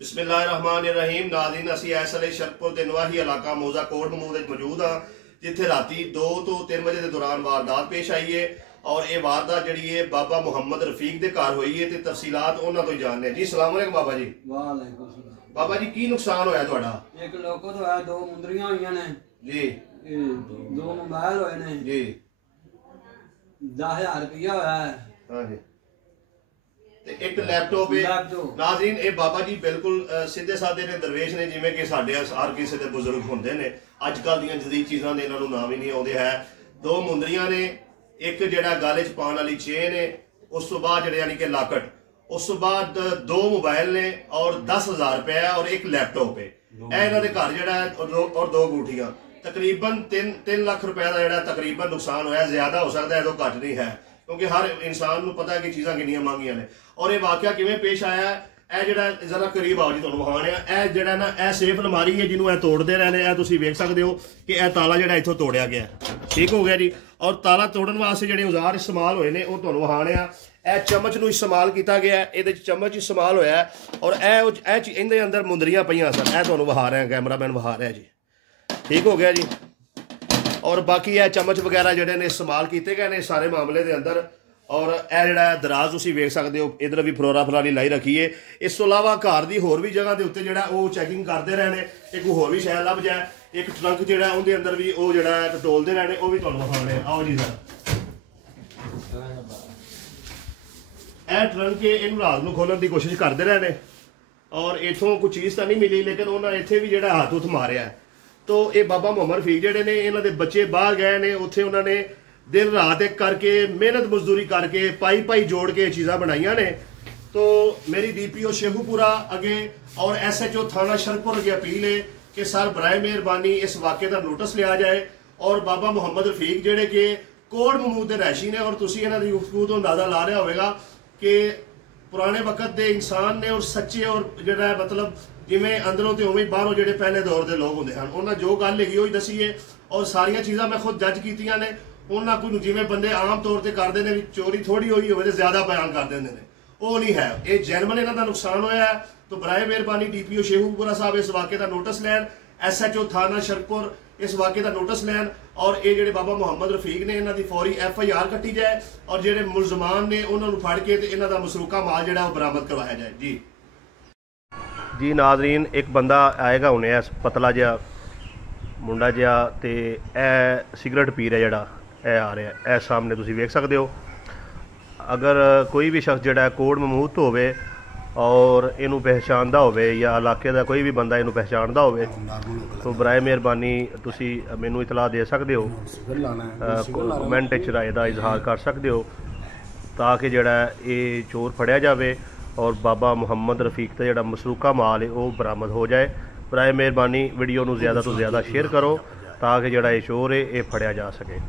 बिस्मिल्लाहिर्रहमानिर्रहीम। नाज़रीन, असी इस वेले शरकपुर के नवाही इलाका मौजा कोट महमूद मौजूद हाँ, जिथे राती 2 तो 3 बजे के दौरान वारदात पेश आई है। और ये वारदात जी है बाबा मुहम्मद रफीक के घर हुई है। तो तफसीलात उन्होंने तो ही जानने जी। सलाम अलैकुम बाबा जी। वालेकुम सलाम। बाबा जी की नुकसान होया तुहाडा? एक लोको तो है, 2 मुंदरियां हुई ने जी, 2 मोबाइल होए ने जी, 10,000 रुपया होया है। हाँ जी, एक लैपटॉप है। नाज़रीन, ये बाबा जी बिल्कुल सीधे साधे ने, दरवेश ने, जिमें कि साडे हर किसी के बुजुर्ग होंदे ने। अजकल दी जदीद चीज़ां दे इन्हां नूं नाम ही नहीं आउंदे है। 2 मुंदरियां ने, एक जिहड़ा गल च पाउण वाली चेन है, उस तो बाद जिहड़े यानी कि लाकट, उस तो बाद 2 मोबाइल ने और 10,000 रुपया और एक लैपटॉप है। यह इन्हां दे घर जिहड़ा है और 2 अंगूठियां, तकरीबन 3 लाख रुपए का जिहड़ा तकरीबन नुकसान होया। ज्यादा हो सकता है, तो घट नहीं है, क्योंकि हर इंसान को पता है कि चीज़ां कितनियां महंगियां ने। और ये वाकया किवें पेश आया है, ਇਹ ਜਿਹੜਾ ਜ਼ਰਾ ਕਰੀਬ ਆਓ ਜੀ, ਤੁਹਾਨੂੰ ਵਿਖਾਉਣੇ ਆ। ਇਹ ਜਿਹੜਾ ਨਾ ਇਹ ਸੇਫ ਅਲਮਾਰੀ ਹੈ, ਜਿਹਨੂੰ ਇਹ ਤੋੜਦੇ ਰਹਿੰਦੇ। ਇਹ ਤੁਸੀਂ ਵੇਖ ਸਕਦੇ ਹੋ ਕਿ ਇਹ ਤਾਲਾ ਜਿਹੜਾ ਇੱਥੋਂ ਤੋੜਿਆ ਗਿਆ, ਠੀਕ ਹੋ ਗਿਆ ਜੀ। ਔਰ ਤਾਲਾ ਤੋੜਨ ਵਾਸਤੇ ਜਿਹੜੇ ਔਜ਼ਾਰ ਇਸਤੇਮਾਲ ਹੋਏ ਨੇ ਉਹ ਤੁਹਾਨੂੰ ਵਿਖਾਉਣੇ ਆ। ਇਹ ਚਮਚ ਨੂੰ ਇਸਤੇਮਾਲ ਕੀਤਾ ਗਿਆ, ਇਹਦੇ ਚ ਚਮਚ ਇਸਤੇਮਾਲ ਹੋਇਆ। ਔਰ ਇਹ ਇਹਦੇ ਅੰਦਰ ਮੁੰਦਰੀਆਂ ਪਈਆਂ ਸਨ। ਇਹ ਤੁਹਾਨੂੰ ਵਿਖਾ ਰਿਹਾ, ਕੈਮਰਾਮੈਨ ਵਿਖਾ ਰਿਹਾ ਜੀ, ਠੀਕ ਹੋ ਗਿਆ ਜੀ। और बाकी यह चम्मच वगैरह जोड़े ने इस्तेमाल किए गए ने सारे मामले के अंदर। और यह जोड़ा दराज तुम वेख सकते हो, इधर भी फरोरा फरारी लाई रखी है। इस तो इलावा घर की होर भी जगह के उत्ते जोड़ा वो चैकिंग करते रहने, एक होर भी शहर लभ जाए। एक ट्रंक जोड़ा उनके अंदर भी वो जोड़ा टटोलते रहने, वो भी तुहानूं विखाने। आओ जी सर, यह ट्रंक है, इनू रात को खोलने की कोशिश करते रहने। और इतों कोई चीज़ तो नहीं मिली, लेकिन उन्होंने इतने भी जोड़ा हाथ हुथ मारिया। तो ये बाबा मुहम्मद रफीक जोड़े ने, इन्हों के बच्चे बाहर गए ने, उत्थे उन्होंने दिन रात एक करके मेहनत मजदूरी करके पाई जोड़ के चीज़ां बनाइया ने। तो मेरी DPO शेखूपुरा अगे और SHO थाना शरकपुर अगे अपील है कि सर बराए मेहरबानी इस वाक़े का नोटिस लिया जाए। और बाबा मुहम्मद रफीक जोड़े कि कोट महमूद के रैशी ने, और तुसीं इन्हां दी गुफ्तगू तो अंदाज़ा ला रहा होगा कि पुराने वक्त के इंसान ने और सच्चे, और जोड़ा मतलब जिमें अंदरों तो उवें बाहरों जोड़े पहले दौर के लोग होंगे हैं, उन्हें जो गल है वही दसी है। और सारिया चीज़ां मैं खुद जज कीतियां ने। उन्होंने कोई जिमें बंदे आम तौर पर करते हैं भी चोरी थोड़ी हुई हो तो ज्यादा बयान कर देंगे ने, वो नहीं है। ये जैनवन इन्हों का नुकसान होया है। तो बराए मेहरबानी DPO शेखूपुरा साहब इस वाक़े का नोटिस लैन, SHO थाना शरकपुर इस वाक़े का नोटिस लैन। और ये जोड़े बाबा मुहम्मद रफीक ने, इन्हों की फौरी FIR कट्टी जाए। और जोड़े मुलजमान ने उन्होंने फड़ के इन्हों का मसरूका माल जोड़ा बरामद करवाया जाए जी। जी नाज़रीन, एक बंदा आएगा हुणे पतला जिहा मुंडा जिहा, तो यह सिगरट पी रहा जोड़ा ए आ रहा है, ए सामने तुसीं वेख सकते हो। अगर कोई भी शख्स जोड़ा कोट महमूद तो होवे और इनू पहचानदा होवे, या इलाके का कोई भी बंदा इनू पहचानदा होवे, तो बराए मेहरबानी तुसीं मैनू इतला दे सकते हो, कमेंट च राय का इजहार कर सकते हो, ताकि जोड़ा ये चोर फड़िया जाए और बाबा मुहम्मद रफीक का जोड़ा मसरूका माल है वो बरामद हो जाए। बराए मेहरबानी वीडियो को ज़्यादा तो ज़्यादा शेयर करो, ताकि जोड़ा ये चोर है ये फड़िया जा सके।